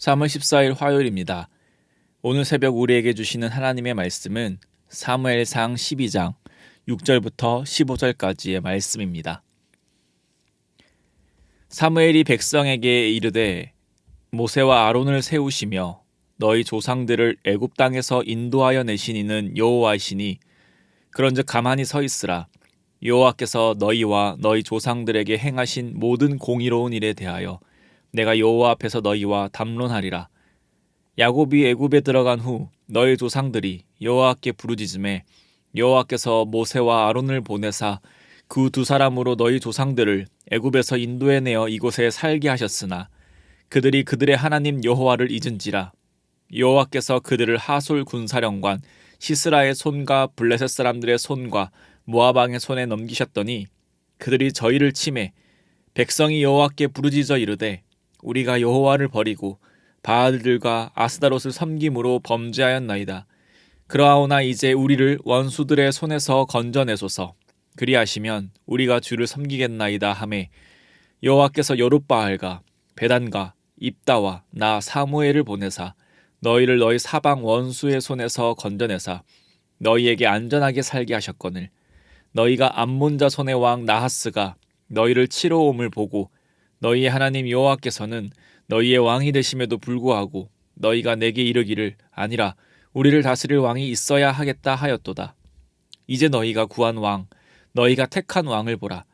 3월 14일 화요일입니다. 오늘 새벽 우리에게 주시는 하나님의 말씀은 사무엘상 12장 6절부터 15절까지의 말씀입니다. 사무엘이 백성에게 이르되 모세와 아론을 세우시며 너희 조상들을 애굽 땅에서 인도하여 내신 이는 여호와이시니 그런즉 가만히 서 있으라. 여호와께서 너희와 너희 조상들에게 행하신 모든 공의로운 일에 대하여 내가 여호와 앞에서 너희와 담론하리라. 야곱이 애굽에 들어간 후 너희 조상들이 여호와께 부르짖음에 여호와께서 모세와 아론을 보내사 그 두 사람으로 너희 조상들을 애굽에서 인도해내어 이곳에 살게 하셨으나 그들이 그들의 하나님 여호와를 잊은지라. 여호와께서 그들을 하솔 군사령관 시스라의 손과 블레셋 사람들의 손과 모압 왕의 손에 넘기셨더니 그들이 저희를 치매 백성이 여호와께 부르짖어 이르되 우리가 여호와를 버리고 바알들과 아스다롯을 섬김으로 범죄하였나이다. 그러하오나 이제 우리를 원수들의 손에서 건져내소서. 그리하시면 우리가 주를 섬기겠나이다 하매 여호와께서 여룻바알과 베단과 입다와 나 사무엘을 보내사 너희를 너희 사방 원수의 손에서 건져내사 너희에게 안전하게 살게 하셨거늘 너희가 암몬자 손의 왕 나하스가 너희를 치러 옴을 보고 너희의 하나님 여호와께서는 너희의 왕이 되심에도 불구하고 너희가 내게 이르기를 아니라 우리를 다스릴 왕이 있어야 하겠다 하였도다. 이제 너희가 구한 왕 너희가 택한 왕을 보라.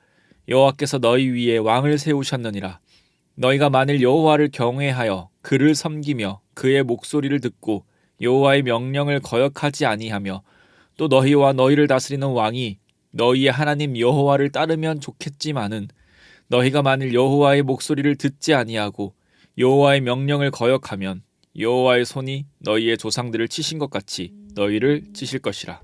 여호와께서 너희 위에 왕을 세우셨느니라. 너희가 만일 여호와를 경외하여 그를 섬기며 그의 목소리를 듣고 여호와의 명령을 거역하지 아니하며 또 너희와 너희를 다스리는 왕이 너희의 하나님 여호와를 따르면 좋겠지만은 너희가 만일 여호와의 목소리를 듣지 아니하고 여호와의 명령을 거역하면 여호와의 손이 너희의 조상들을 치신 것 같이 너희를 치실 것이라.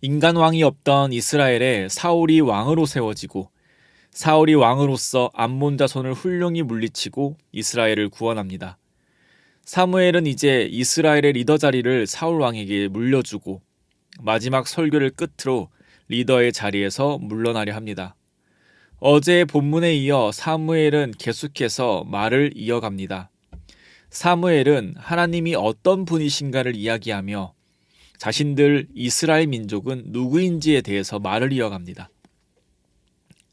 인간 왕이 없던 이스라엘에 사울이 왕으로 세워지고 사울이 왕으로서 암몬 자손을 훌륭히 물리치고 이스라엘을 구원합니다. 사무엘은 이제 이스라엘의 리더 자리를 사울 왕에게 물려주고 마지막 설교를 끝으로 리더의 자리에서 물러나려 합니다. 어제의 본문에 이어 사무엘은 계속해서 말을 이어갑니다. 사무엘은 하나님이 어떤 분이신가를 이야기하며 자신들 이스라엘 민족은 누구인지에 대해서 말을 이어갑니다.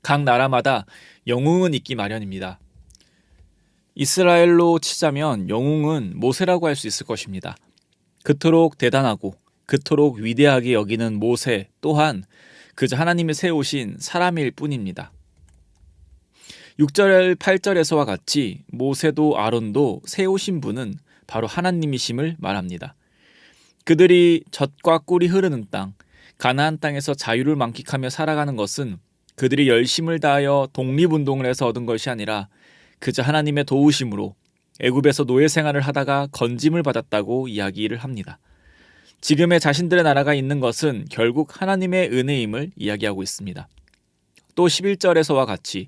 각 나라마다 영웅은 있기 마련입니다. 이스라엘로 치자면 영웅은 모세라고 할 수 있을 것입니다. 그토록 대단하고 그토록 위대하게 여기는 모세 또한 그저 하나님이 세우신 사람일 뿐입니다. 6절 8절에서와 같이 모세도 아론도 세우신 분은 바로 하나님이심을 말합니다. 그들이 젖과 꿀이 흐르는 땅, 가나안 땅에서 자유를 만끽하며 살아가는 것은 그들이 열심을 다하여 독립운동을 해서 얻은 것이 아니라 그저 하나님의 도우심으로 애굽에서 노예 생활을 하다가 건짐을 받았다고 이야기를 합니다. 지금의 자신들의 나라가 있는 것은 결국 하나님의 은혜임을 이야기하고 있습니다. 또 11절에서와 같이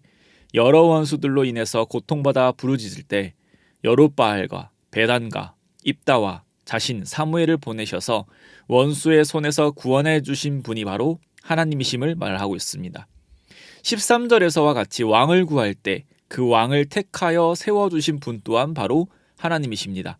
여러 원수들로 인해서 고통받아 부르짖을 때 여룻바알과 베단과 입다와 자신 사무엘을 보내셔서 원수의 손에서 구원해 주신 분이 바로 하나님이심을 말하고 있습니다. 13절에서와 같이 왕을 구할 때 그 왕을 택하여 세워주신 분 또한 바로 하나님이십니다.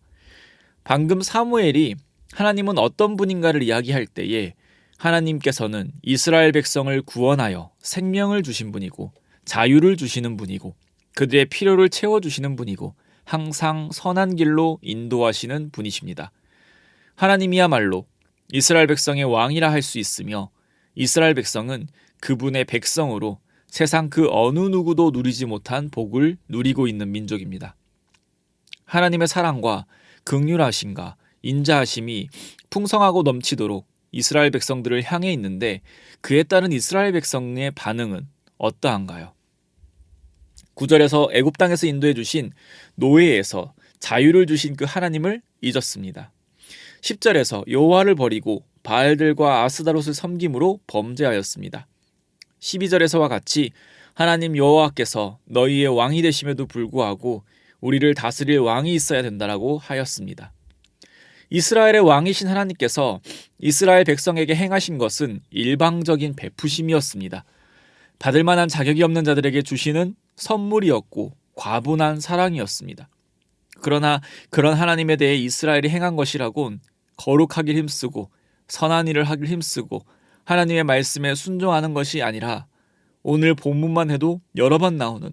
방금 사무엘이 하나님은 어떤 분인가를 이야기할 때에 하나님께서는 이스라엘 백성을 구원하여 생명을 주신 분이고 자유를 주시는 분이고 그들의 필요를 채워주시는 분이고 항상 선한 길로 인도하시는 분이십니다. 하나님이야말로 이스라엘 백성의 왕이라 할 수 있으며 이스라엘 백성은 그분의 백성으로 세상 그 어느 누구도 누리지 못한 복을 누리고 있는 민족입니다. 하나님의 사랑과 긍휼하심과 인자하심이 풍성하고 넘치도록 이스라엘 백성들을 향해 있는데 그에 따른 이스라엘 백성의 반응은 어떠한가요? 9절에서 애굽 땅에서 인도해 주신 노예에서 자유를 주신 그 하나님을 잊었습니다. 10절에서 여호와를 버리고 바알들과 아스다롯을 섬김으로 범죄하였습니다. 12절에서와 같이 하나님 여호와께서 너희의 왕이 되심에도 불구하고 우리를 다스릴 왕이 있어야 된다라고 하였습니다. 이스라엘의 왕이신 하나님께서 이스라엘 백성에게 행하신 것은 일방적인 베푸심이었습니다. 받을 만한 자격이 없는 자들에게 주시는 선물이었고 과분한 사랑이었습니다. 그러나 그런 하나님에 대해 이스라엘이 행한 것이라곤 거룩하길 힘쓰고 선한 일을 하길 힘쓰고 하나님의 말씀에 순종하는 것이 아니라 오늘 본문만 해도 여러 번 나오는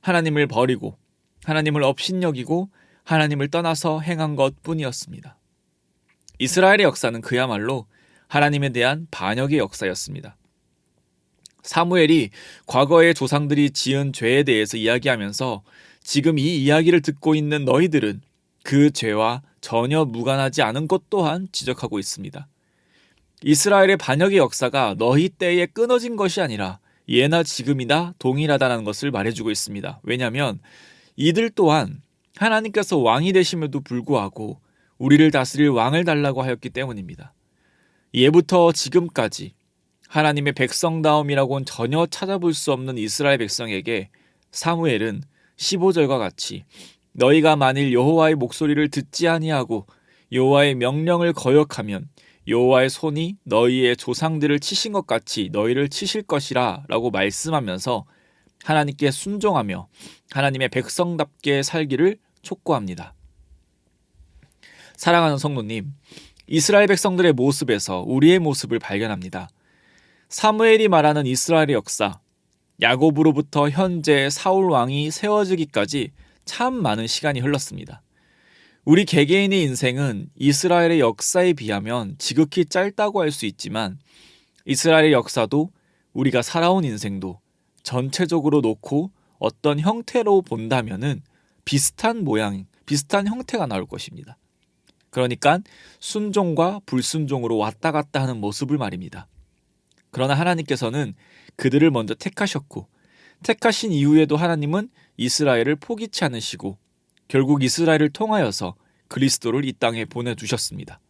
하나님을 버리고 하나님을 업신여기고 하나님을 떠나서 행한 것뿐이었습니다. 이스라엘의 역사는 그야말로 하나님에 대한 반역의 역사였습니다. 사무엘이 과거의 조상들이 지은 죄에 대해서 이야기하면서 지금 이 이야기를 듣고 있는 너희들은 그 죄와 전혀 무관하지 않은 것 또한 지적하고 있습니다. 이스라엘의 반역의 역사가 너희 때에 끊어진 것이 아니라 예나 지금이나 동일하다는 것을 말해주고 있습니다. 왜냐하면 이들 또한 하나님께서 왕이 되심에도 불구하고 우리를 다스릴 왕을 달라고 하였기 때문입니다. 예부터 지금까지 하나님의 백성다움이라고는 전혀 찾아볼 수 없는 이스라엘 백성에게 사무엘은 15절과 같이 너희가 만일 여호와의 목소리를 듣지 아니하고 여호와의 명령을 거역하면 여호와의 손이 너희의 조상들을 치신 것 같이 너희를 치실 것이라 라고 말씀하면서 하나님께 순종하며 하나님의 백성답게 살기를 촉구합니다. 사랑하는 성도님, 이스라엘 백성들의 모습에서 우리의 모습을 발견합니다. 사무엘이 말하는 이스라엘의 역사, 야곱으로부터 현재 사울 왕이 세워지기까지 참 많은 시간이 흘렀습니다. 우리 개개인의 인생은 이스라엘의 역사에 비하면 지극히 짧다고 할 수 있지만 이스라엘의 역사도 우리가 살아온 인생도 전체적으로 놓고 어떤 형태로 본다면은 비슷한 모양, 비슷한 형태가 나올 것입니다. 그러니까 순종과 불순종으로 왔다 갔다 하는 모습을 말입니다. 그러나 하나님께서는 그들을 먼저 택하셨고 택하신 이후에도 하나님은 이스라엘을 포기치 않으시고 결국 이스라엘을 통하여서 그리스도를 이 땅에 보내두셨습니다.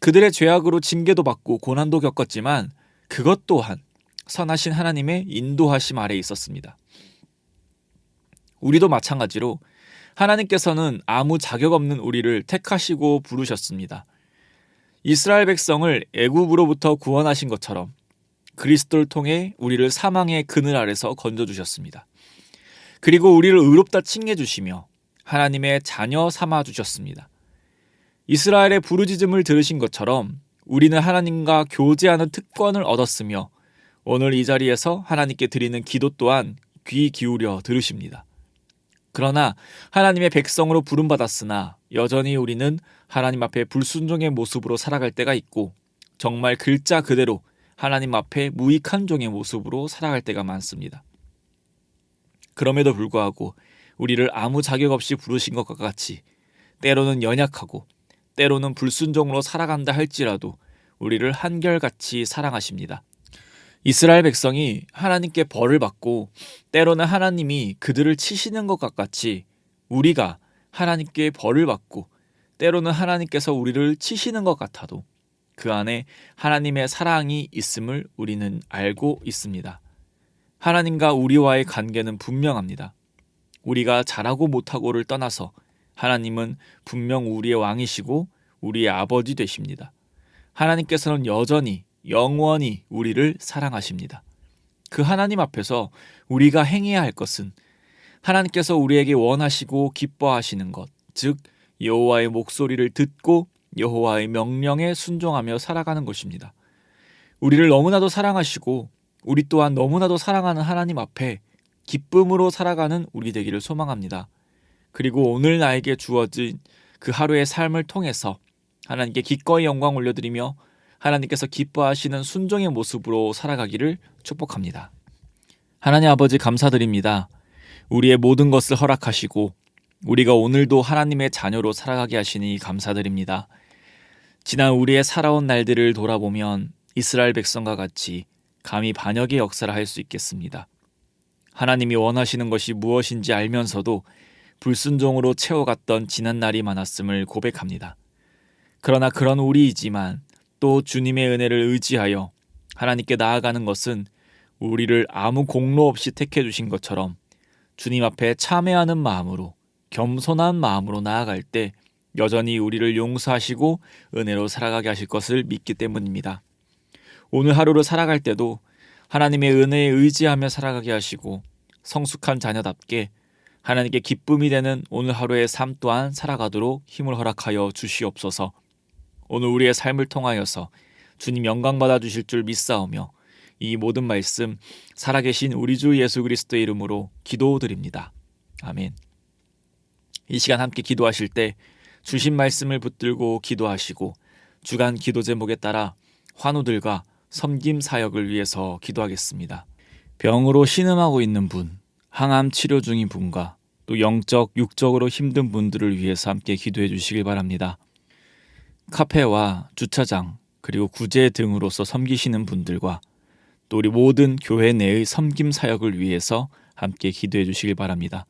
그들의 죄악으로 징계도 받고 고난도 겪었지만 그것 또한 선하신 하나님의 인도하심 아래에 있었습니다. 우리도 마찬가지로 하나님께서는 아무 자격 없는 우리를 택하시고 부르셨습니다. 이스라엘 백성을 애굽으로부터 구원하신 것처럼 그리스도를 통해 우리를 사망의 그늘 아래서 건져주셨습니다. 그리고 우리를 의롭다 칭해주시며 하나님의 자녀 삼아주셨습니다. 이스라엘의 부르짖음을 들으신 것처럼 우리는 하나님과 교제하는 특권을 얻었으며 오늘 이 자리에서 하나님께 드리는 기도 또한 귀 기울여 들으십니다. 그러나 하나님의 백성으로 부름받았으나 여전히 우리는 하나님 앞에 불순종의 모습으로 살아갈 때가 있고 정말 글자 그대로 하나님 앞에 무익한 종의 모습으로 살아갈 때가 많습니다. 그럼에도 불구하고 우리를 아무 자격 없이 부르신 것과 같이 때로는 연약하고 때로는 불순종으로 살아간다 할지라도 우리를 한결같이 사랑하십니다. 이스라엘 백성이 하나님께 벌을 받고 때로는 하나님이 그들을 치시는 것과 같이 우리가 하나님께 벌을 받고 때로는 하나님께서 우리를 치시는 것 같아도 그 안에 하나님의 사랑이 있음을 우리는 알고 있습니다. 하나님과 우리와의 관계는 분명합니다. 우리가 잘하고 못하고를 떠나서 하나님은 분명 우리의 왕이시고 우리의 아버지 되십니다. 하나님께서는 여전히 영원히 우리를 사랑하십니다. 그 하나님 앞에서 우리가 행해야 할 것은 하나님께서 우리에게 원하시고 기뻐하시는 것, 즉 여호와의 목소리를 듣고 여호와의 명령에 순종하며 살아가는 것입니다. 우리를 너무나도 사랑하시고 우리 또한 너무나도 사랑하는 하나님 앞에 기쁨으로 살아가는 우리 되기를 소망합니다. 그리고 오늘 나에게 주어진 그 하루의 삶을 통해서 하나님께 기꺼이 영광 올려드리며 하나님께서 기뻐하시는 순종의 모습으로 살아가기를 축복합니다. 하나님 아버지 감사드립니다. 우리의 모든 것을 허락하시고 우리가 오늘도 하나님의 자녀로 살아가게 하시니 감사드립니다. 지난 우리의 살아온 날들을 돌아보면 이스라엘 백성과 같이 감히 반역의 역사를 할 수 있겠습니다. 하나님이 원하시는 것이 무엇인지 알면서도 불순종으로 채워갔던 지난 날이 많았음을 고백합니다. 그러나 그런 우리이지만 또 주님의 은혜를 의지하여 하나님께 나아가는 것은 우리를 아무 공로 없이 택해 주신 것처럼 주님 앞에 참회하는 마음으로 겸손한 마음으로 나아갈 때 여전히 우리를 용서하시고 은혜로 살아가게 하실 것을 믿기 때문입니다. 오늘 하루를 살아갈 때도 하나님의 은혜에 의지하며 살아가게 하시고 성숙한 자녀답게 하나님께 기쁨이 되는 오늘 하루의 삶 또한 살아가도록 힘을 허락하여 주시옵소서. 오늘 우리의 삶을 통하여서 주님 영광 받아 주실 줄 믿사오며 이 모든 말씀 살아계신 우리 주 예수 그리스도의 이름으로 기도드립니다. 아멘. 이 시간 함께 기도하실 때 주신 말씀을 붙들고 기도하시고 주간 기도 제목에 따라 환우들과 섬김 사역을 위해서 기도하겠습니다. 병으로 신음하고 있는 분, 항암 치료 중인 분과 또 영적, 육적으로 힘든 분들을 위해서 함께 기도해 주시길 바랍니다. 카페와 주차장, 그리고 구제 등으로서 섬기시는 분들과 또 우리 모든 교회 내의 섬김 사역을 위해서 함께 기도해 주시길 바랍니다.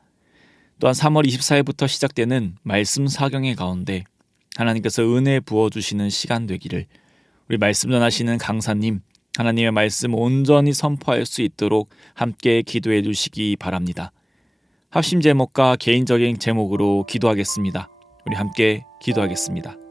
또한 3월 24일부터 시작되는 말씀 사경의 가운데 하나님께서 은혜 부어주시는 시간 되기를 우리 말씀 전하시는 강사님, 하나님의 말씀 온전히 선포할 수 있도록 함께 기도해 주시기 바랍니다. 합심 제목과 개인적인 제목으로 기도하겠습니다. 우리 함께 기도하겠습니다.